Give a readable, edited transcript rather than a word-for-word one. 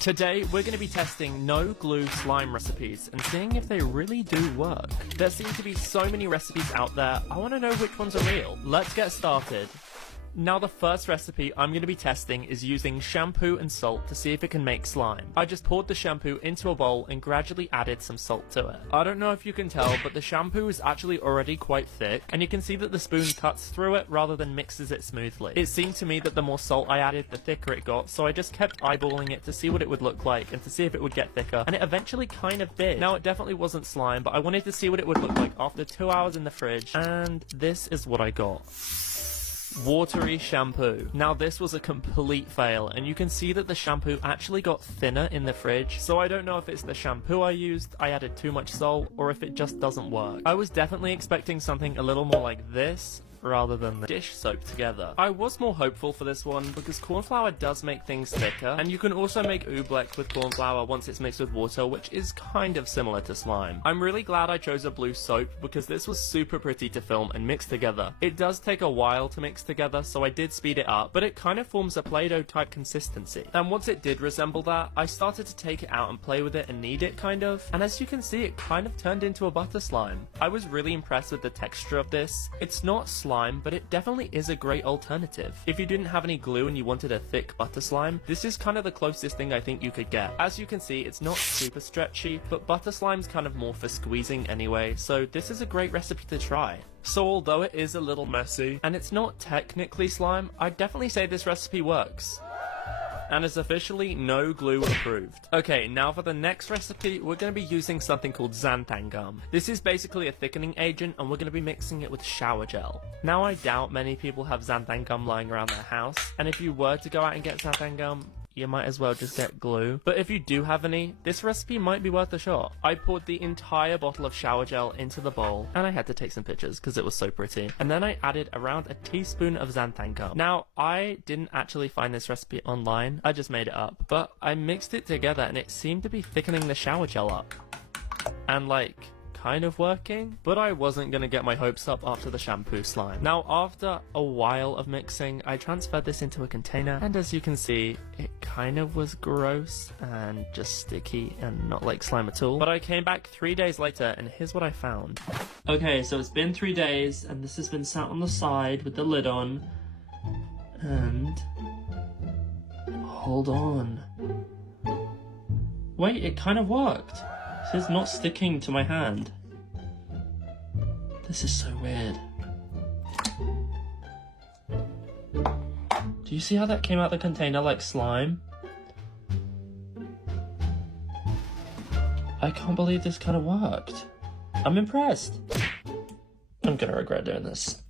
Today, we're going to be testing no glue slime recipes and seeing if they really do work. There seem to be so many recipes out there, I want to know which ones are real. Let's get started. Now the first recipe I'm going to be testing is using shampoo and salt to see if it can make slime. I just poured the shampoo into a bowl and gradually added some salt to it. I don't know if you can tell, but the shampoo is actually already quite thick, and you can see that the spoon cuts through it rather than mixes it smoothly. It seemed to me that the more salt I added, the thicker it got, so I just kept eyeballing it to see what it would look like and to see if it would get thicker, and it eventually kind of did. Now it definitely wasn't slime, but I wanted to see what it would look like after 2 hours in the fridge, and this is what I got. Watery shampoo. Now this was a complete fail, and you can see that the shampoo actually got thinner in the fridge, so I don't know if it's the shampoo I used, I added too much salt, or if it just doesn't work. I was definitely expecting something a little more like this, rather than the dish soap together. I was more hopeful for this one because corn flour does make things thicker, and you can also make oobleck with corn flour once it's mixed with water, which is kind of similar to slime. I'm really glad I chose a blue soap because this was super pretty to film and mix together. It does take a while to mix together, so I did speed it up, but it kind of forms a Play-Doh type consistency. And once it did resemble that, I started to take it out and play with it and knead it kind of, and as you can see, it kind of turned into a butter slime. I was really impressed with the texture of this. It's not slime, but it definitely is a great alternative. If you didn't have any glue and you wanted a thick butter slime, this is kind of the closest thing I think you could get. As you can see, it's not super stretchy, but butter slime's kind of more for squeezing anyway, so this is a great recipe to try. So although it is a little messy, and it's not technically slime, I'd definitely say this recipe works. And is officially no glue approved. Okay, now for the next recipe, we're going to be using something called xanthan gum. This is basically a thickening agent, and we're going to be mixing it with shower gel. Now I doubt many people have xanthan gum lying around their house, and if you were to go out and get xanthan gum, you might as well just get glue. But if you do have any, this recipe might be worth a shot. I poured the entire bottle of shower gel into the bowl, and I had to take some pictures because it was so pretty. And then I added around a teaspoon of xanthan gum. Now, I didn't actually find this recipe online, I just made it up. But I mixed it together and it seemed to be thickening the shower gel up. And like, kind of working, but I wasn't gonna get my hopes up after the shampoo slime. Now after a while of mixing, I transferred this into a container, and as you can see, it kind of was gross and just sticky and not like slime at all. But I came back 3 days later and here's what I found. Okay, so it's been 3 days and this has been sat on the side with the lid on, and hold on. Wait, it kind of worked. This is not sticking to my hand. This is so weird. Do you see how that came out the container like slime? I can't believe this kind of worked. I'm impressed. I'm gonna regret doing this.